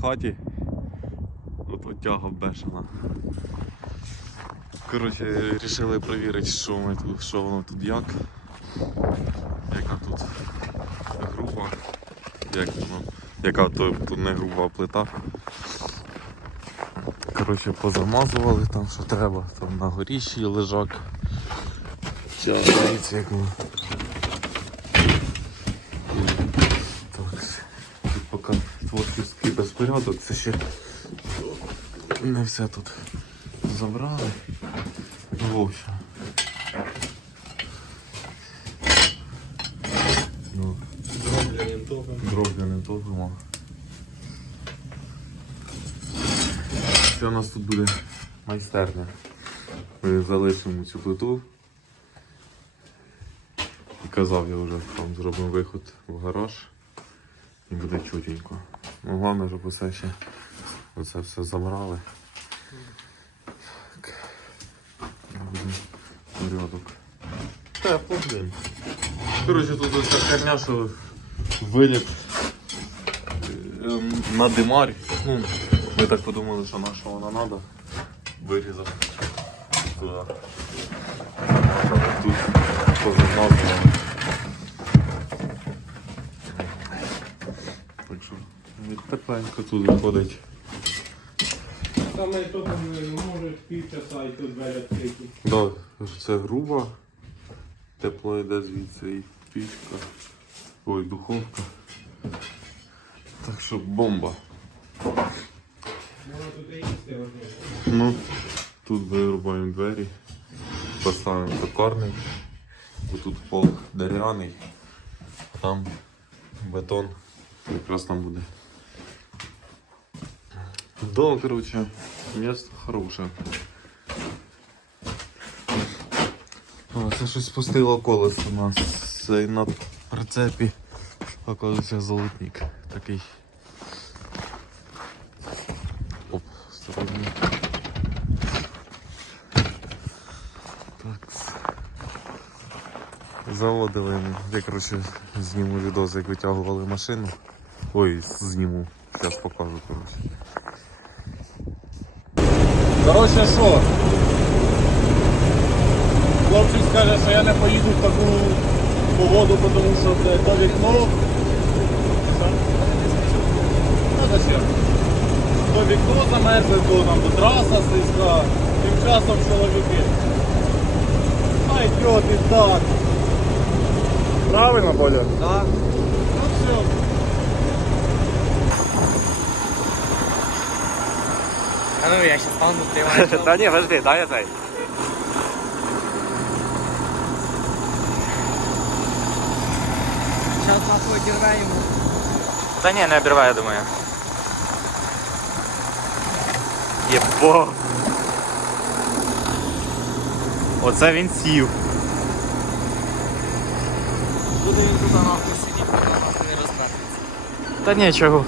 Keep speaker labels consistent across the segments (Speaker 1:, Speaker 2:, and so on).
Speaker 1: хаті. От тяга бешена. Коротше, вирішили перевірити, що ми тут, що воно тут як. Яка тут груба. Як, ну, яка то, тут не груба плита. Коротше, позамазували там, що треба, там на горіщі лежак. Дивіться, як ми. Так, тут поки безпорядок, це ще не все тут забрали. Ну, в общем. Ну, дробляним топимо. Це у нас тут буде майстерня. Ми залишимо цю плиту. І казав я вже, там зробимо виход в гараж і буде чутенько. Ну, головне, щоб усе ще оце все забрали. Так. Порядок. Тепло, блін. Коротше, тут ось херня, що виліт ем, на димарь. Ну, ми так подумали, що на що вона треба. Вирізав туди. Тут позамазували. Так що ну, тепленько тут виходить.
Speaker 2: Саме то там може півчаса і тут двері відкриті.
Speaker 1: Да, це груба. Тепло йде звідси і пічка. Ой, духовка. Так що бомба.
Speaker 2: Можна тут і їсти.
Speaker 1: Ну, тут вирубаємо двері, поставимо токарний. Тут пол дерев'яний, а там бетон. Якраз там буде. Да, короче, місто хороше. О, це щось спустило колесо у нас цей на прицепі. Оказується золотник такий. Оп, сторону. Так. Заводили. Я коротше зніму відос, як витягували машину. Ой, зніму. Зараз покажу, коротше.
Speaker 2: Коротше, що? Хлопчик скаже, що я не поїду в таку погоду, тому що блядь, то вікно. Ну, зачем? То вікно замерзле, то там то траса слизька. Тим часом чоловіки. Ай, йоти, так.
Speaker 3: Правильно, Боля?
Speaker 2: Так. Ну все.
Speaker 4: А ну я сейчас стану стрелять.
Speaker 3: Та ні, подожди, дай я цей.
Speaker 4: Сейчас нахуй одергаем.
Speaker 3: Та ні, не обірвай, я думаю. Єбо. Оце він сів.
Speaker 4: Буду він тут нахуй сидіти, поки нахуй не розкатується.
Speaker 3: Та нічого.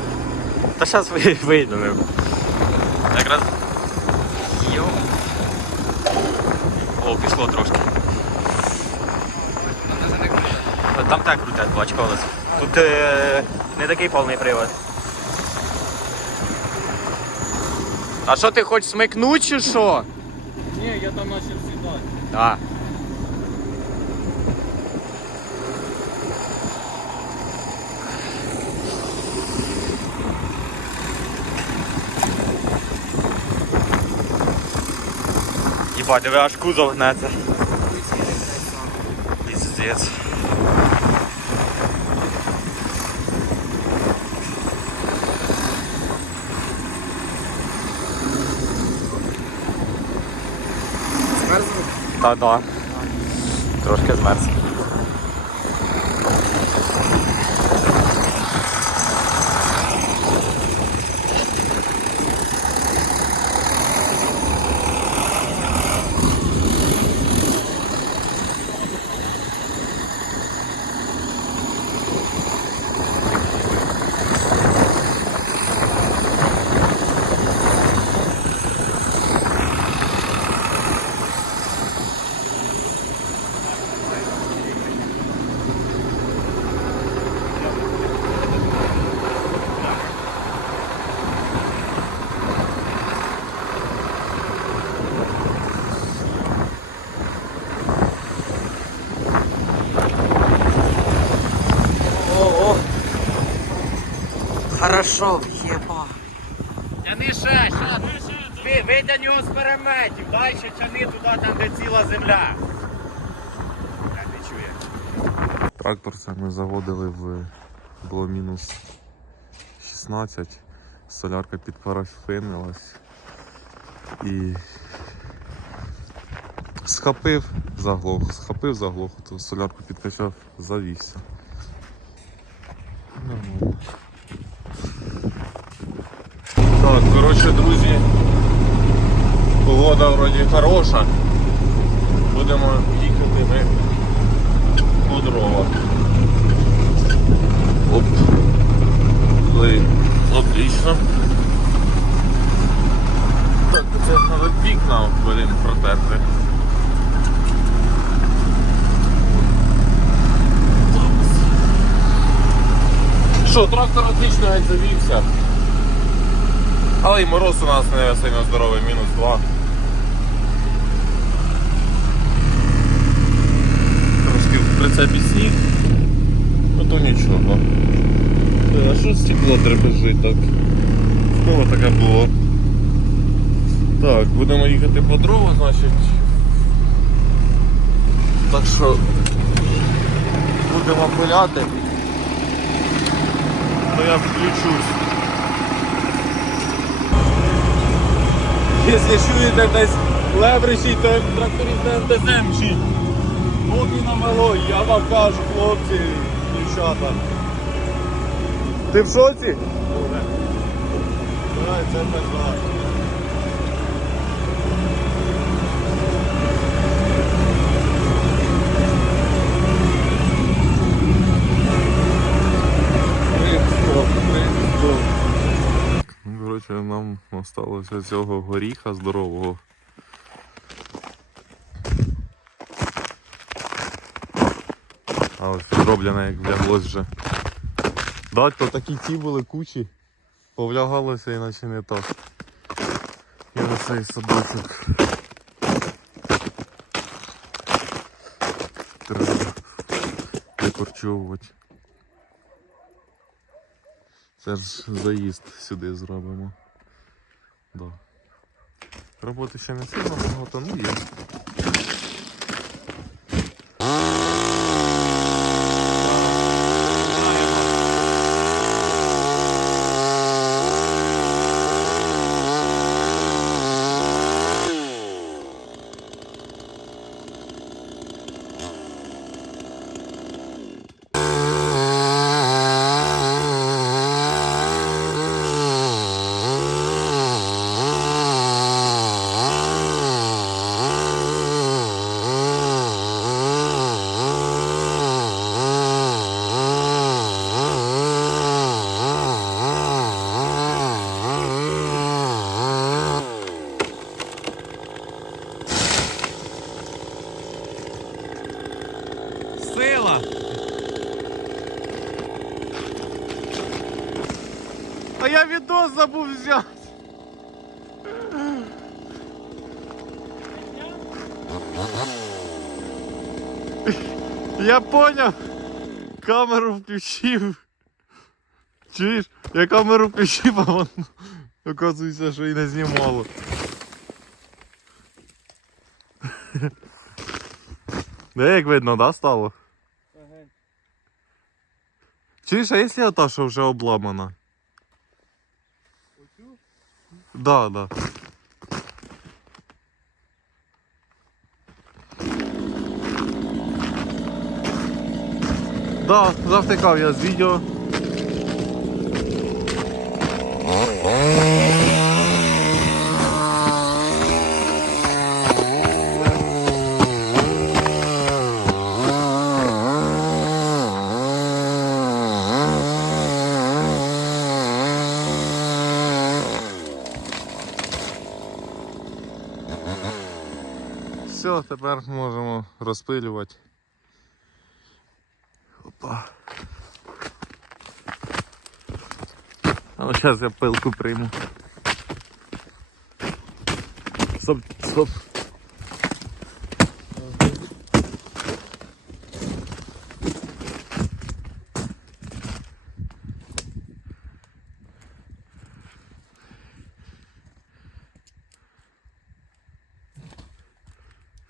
Speaker 3: Та зараз вийдемо. Якраз. Йо. О, пішло трошки.
Speaker 4: Там не крутить.
Speaker 3: Там так крутять, бач колес. Тут е, не такий повний привод. А що ти хочеш смикнуть чи що?
Speaker 2: Ні, я там почав сідати.
Speaker 3: А. Єбать, тебе аж кузов гнеться. Піздець. Та да. Трошки змерз.
Speaker 4: Хорошо, єба.
Speaker 3: Тяни ще, ще. Ви, витягни його з переметів, далі тяни туди, там де ціла земля. Я не чує.
Speaker 1: Трактор це ми заводили в було мінус 16, солярка підпарафинилась і схопив, заглох, схопив, заглох, то солярку підкачав, завівся. Так, коротше, друзі, погода вроді хороша. Будемо їхати ми по дрова. Оп. Отлично. Так, це треба вікна, блін, протерти. Що, трактор отлично завівся. Але й мороз у нас не сильно здоровий, мінус 2. Трошки в прицепі сніг. Ну то нічого. Е, А що стекло дребезжить так? Знову таке було. Так, будемо їхати по дрова, значить. Так що будемо пиляти. То я включусь.
Speaker 2: Якщо чуєте десь левриші, то МТЗ мчить. Поки намело, я вам кажу, хлопці, дівчата. Ти в шоці? Добре. це пизда.
Speaker 1: Коротше, нам осталося цього горіха здорового. А ось зроблено, як вляглось вже. То такі ці були кучі. Повлягалося іначе не так. І на цей садочок. Треба викорчовувати. Це ж заїзд сюди зробимо. Да. Роботи ще не сильно багато, ну є.
Speaker 3: Сила!
Speaker 1: А я відос забув взяти. Я поняв. Камеру включив. Чуєш? Я камеру включив, а воно оказується, що і не знімало. Де як видно, да, стало? Чуєш, а якщо та, що вже обламана? Да, да. Да, завтикав я з відео. Все, тепер можемо розпилювати. Опа. А ну зараз я пилку прийму. Стоп, стоп.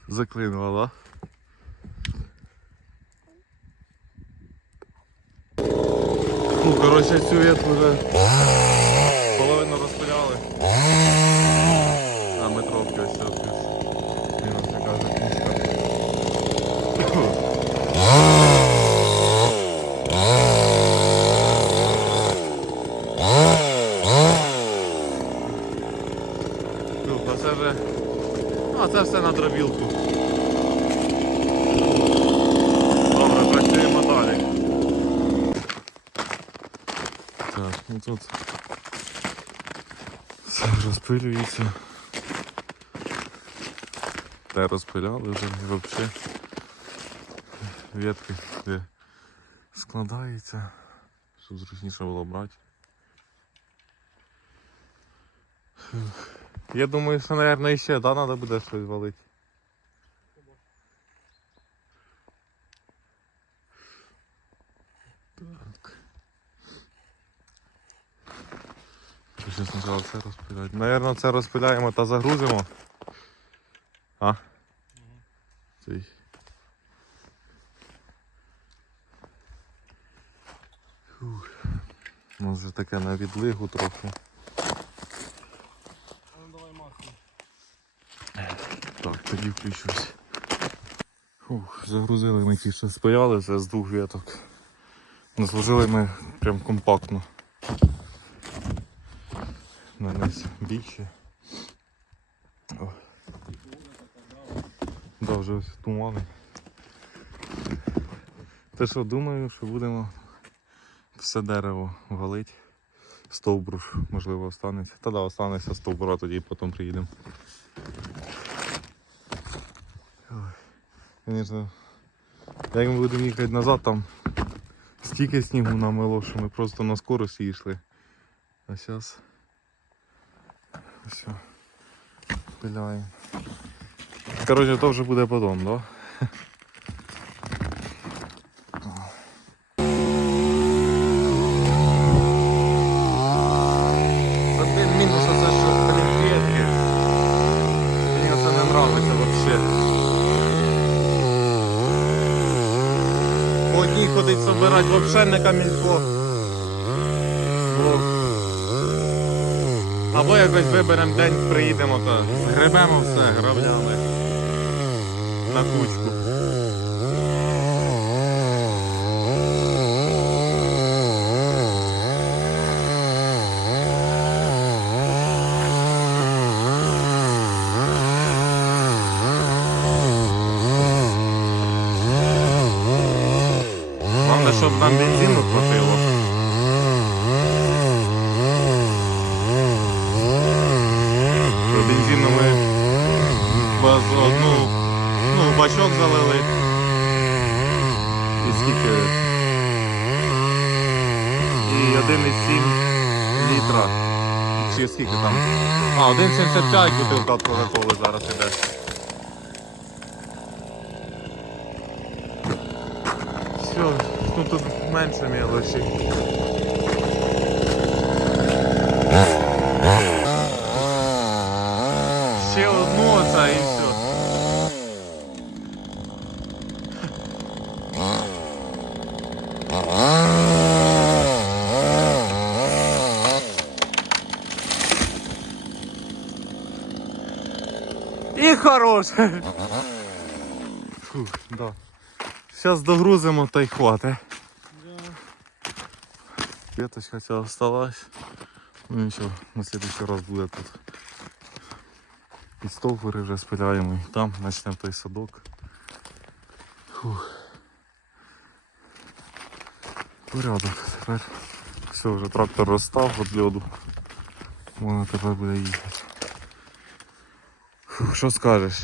Speaker 1: Заклинувала. Ну, цю ветку вже половину розпиляли. А метровки ось тут. Мінус така закінчка. Це вже... А, це все на дробілку. Добре, працюємо далі. Так, ну тут все розпилюється. Те розпиляли вже і взагалі ветки де складається, щоб зручніше було брати. Я думаю, що, мабуть, ще, да, треба буде щось валити. Ще спочатку це розпиляти. Наверно, це розпиляємо та загрузимо. А? Цей. Фух. У нас вже таке на відлигу трохи.
Speaker 2: Ну давай махни.
Speaker 1: Так, тоді включусь. Фух, загрузили ми ті, що спаяли, це з двох віток. Наслужили ми прям компактно. Нанес більше. О. Да, вже ось тумани. Те що думаю, що будемо все дерево валить. Стовбур, можливо, останеться. Та да, останеться стовбура, тоді потім приїдемо. Звісно, як ми будемо їхати назад, там стільки снігу намело, що ми просто на скорості йшли. А зараз все. Пиляємо. Коротше, то вже буде потом, да? Один мінус це що клітки. Мені це не нравиться взагалі. По ходить собирати взагалі не камільфо. Або якось виберемо день, приїдемо то згребемо все граблями. На кучку. Головне, щоб нам бензину хватило. То бензину ми без одну, ну, бачок залили. Скільки? І 1,7 літра. Чи скільки там? А, 1,75 бутилка від Кока-Коли зараз іде. Все, ну тут менше мелочі. Ще одну оце і все. Хорош. Фух, да. Зараз догрузимо та й хватить. Веточка ця осталась. Ну нічого, на следующий раз буде тут. І стовбури вже спиляємо і там почнемо той садок. Фух. Порядок. Тепер все, вже трактор розстав від льоду. Можна тепер буде їхати. Фух, що скажеш?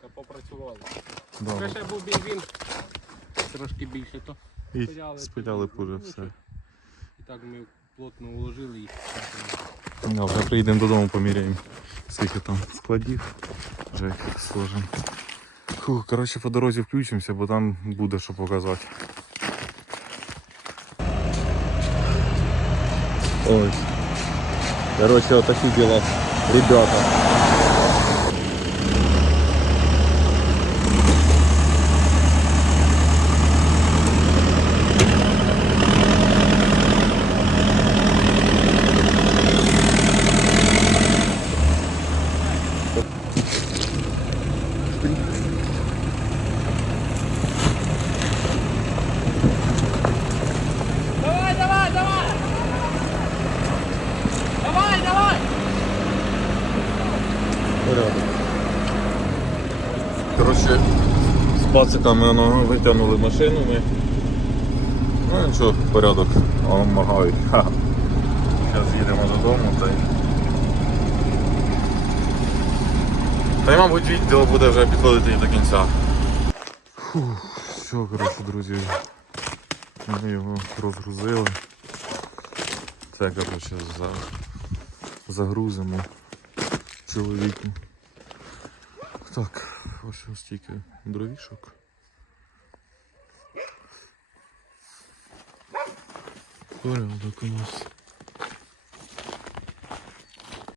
Speaker 2: Та попрацювали.
Speaker 1: Да.
Speaker 2: Краще був бензин. Трошки більше, то
Speaker 1: І
Speaker 2: спиляли
Speaker 1: спиляли пуже все.
Speaker 2: і так ми плотно уложили їх.
Speaker 1: Да, вже приїдемо додому, поміряємо, скільки там складів. Вже їх сложимо. Фу, коротше, по дорозі включимося, бо там буде що показати. Ось. Коротше, отакі діла, ребята. З пациками воно, витягнули машину ми. Ну нічого, порядок, вам магають. Зараз їдемо додому та й. Та й, мабуть, відео буде вже підходити і до кінця. Фух, все, коротше, друзі. Ми його розгрузили. Це, коротше, за... загрузимо чоловіку. Так, ось ось тільки дровішок. Порядок у нас.